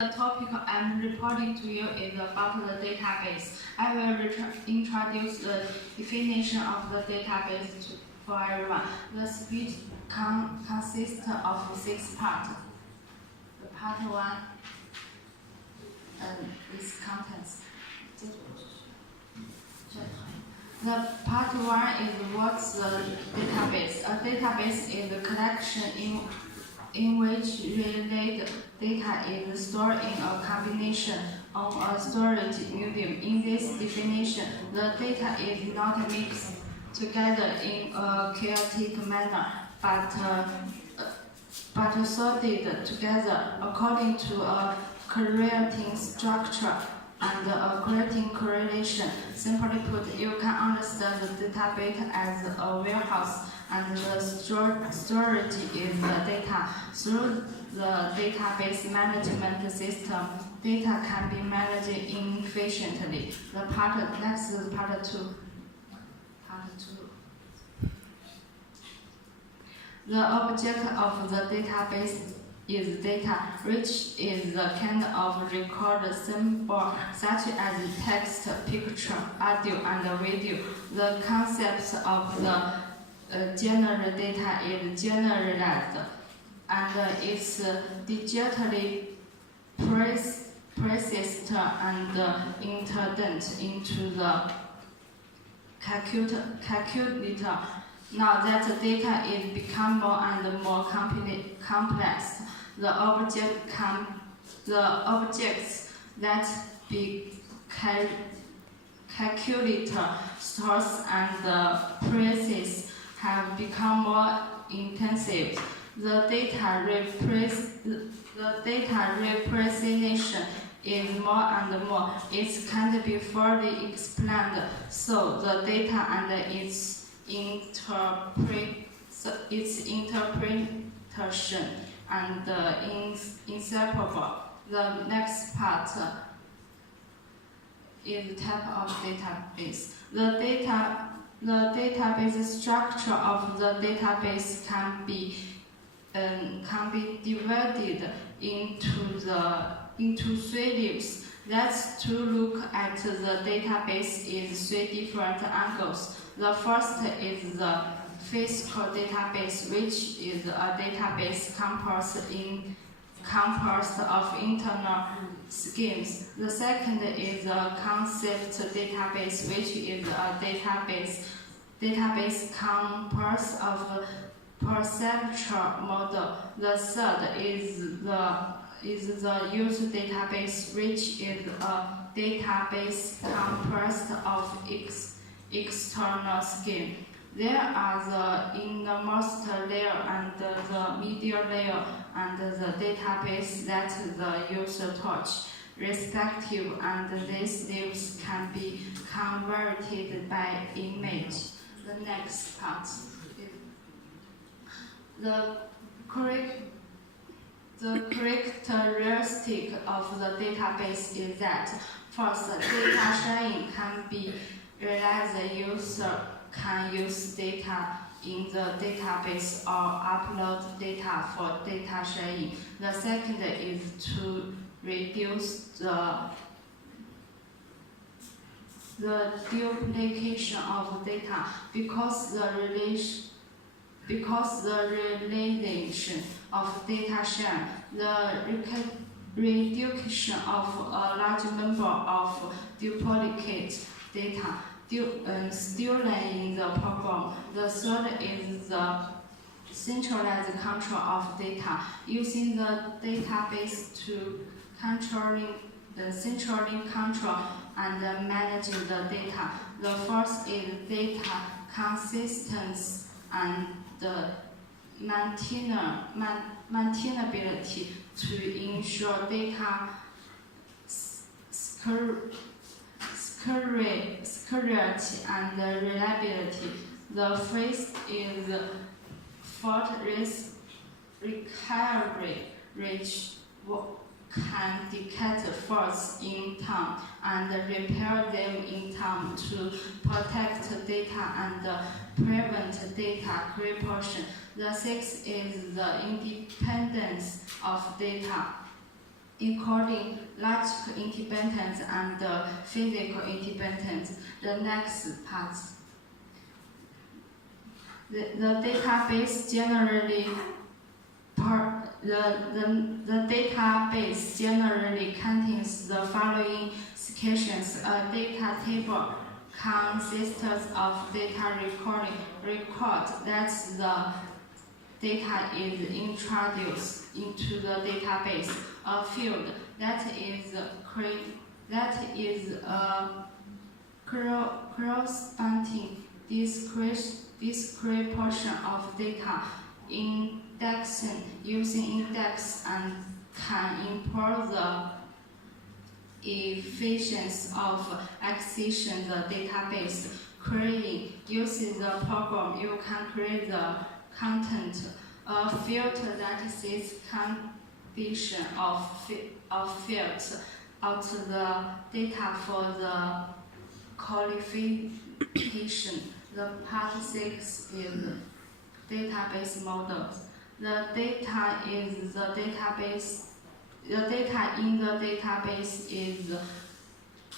The topic I'm reporting to you is about the database. I will introduce the definition of the database for everyone. The speech consists of 6 parts. The part 1 is contents. The part 1 is what's the database. A database is a collection in which related data is stored in a combination on a storage medium. In this definition, the data is not mixed together in a chaotic manner, but sorted together according to a creating structure and a creating correlation. Simply put, you can understand the database as a warehouse, and the storage is the data. Through the database management system, data can be managed efficiently. Next is part 2. The object of the database is data, which is the kind of record symbol such as text, picture, audio, and video. The concept of the general data is generalized, and it's digitally processed and entered into the calculator. Now that the data is become more and more complex, the objects that be calculator stores and process have become more intensive. The data representation is more and more. It can't be fully explained, so the data and its interpretation and inseparable. The next part is the type of database. The database structure of the database can be divided into 3 leaves. Let's to look at the database in 3 different angles. The first is the physical database, which is a database composed of internal schemes. The second is a concept database, which is a database composed of perceptual model. The third is the user database, which is a database composed of external scheme. There are the innermost layer and the middle layer and the database that the user touch, respective, and these leaves can be converted by image. The next part is the characteristic of the database is that first, data sharing can be realized. The user can use data in the database or upload data for data sharing. The second is to reduce the duplication of data because the relation of data share, the reduction of a large number of duplicate data stolen in the program. The third is the centralized control of data, using the database to centrally control and managing the data. The fourth is data consistency and the maintainability to ensure data security and reliability. The fifth is fault recovery, which can detect faults in time and repair them in time to protect data and prevent data corruption. The sixth is the independence of data. including logical independence and physical independence. The next part. The database generally contains the following sections. A data table consists of data record that the data is introduced into the database. A field that is a corresponding discrete portion of data indexing using index and can import the efficiency of accessing the database. Querying uses the program, you can create the content. A filter that is condition of fields out the data for the qualification. The part 6 is database models. The data in the database is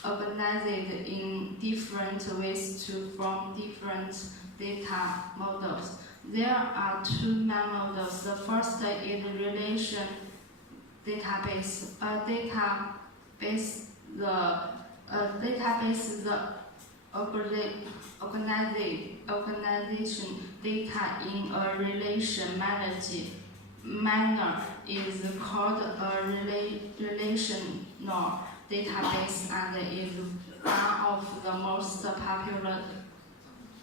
organized in different ways from different data models. There are two main models. The first is relation database. A database organization data in a relation manner is called a relational database and is one of the most popular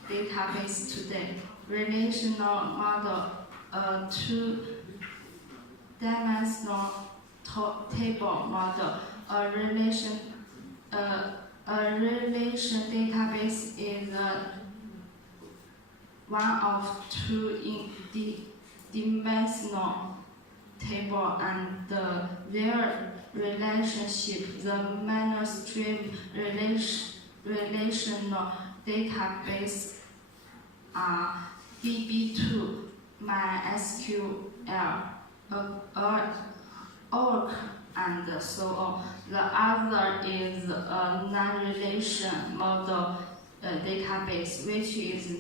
databases today. Relational model, a two-dimensional table model. A relation database is one of two-dimensional table and their relationship. The mainstream relational database are DB2, MySQL, Oracle, and so on. The other is a non-relation model database, which is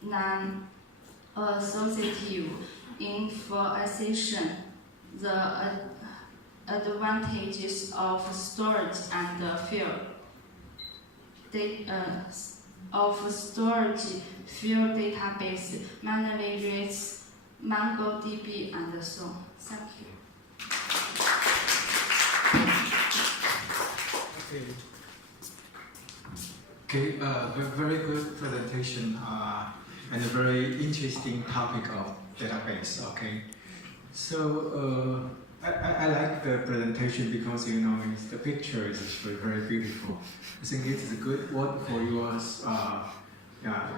non-associative information. The advantages of storage and field field database mainly reads MongoDB and so on. Thank you. Okay, very good presentation and a very interesting topic of database. Okay, so I like the presentation because the picture is very, very beautiful. I think it is a good one for yours.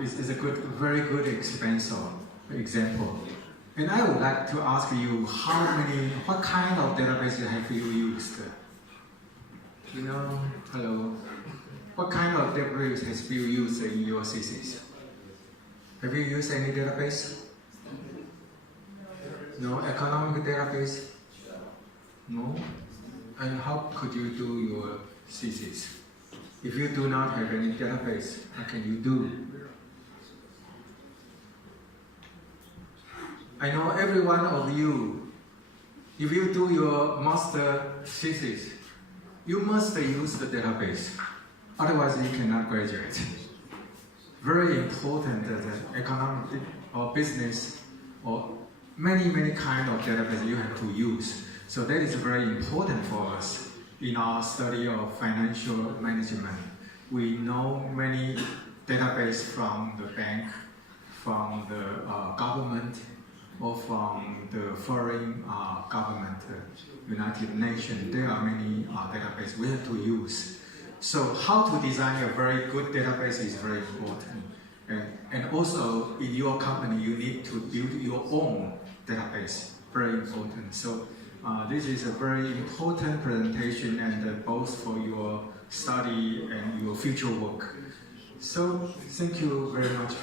It's a very good example. And I would like to ask you what kind of database have you used? Hello. What kind of database have you used in your thesis? Have you used any database? No economic database? No? And how could you do your thesis? If you do not have any database, what can you do? I know every one of you, if you do your master thesis, you must use the database. Otherwise, you cannot graduate. Very important that economic or business or many kind of database you have to use. So that is very important for us in our study of financial management. We know many databases from the bank, from the government, or from the foreign government, United Nations. There are many databases we have to use. So how to design a very good database is very important. And also in your company, you need to build your own database, very important. So this is a very important presentation and both for your study and your future work. So thank you very much.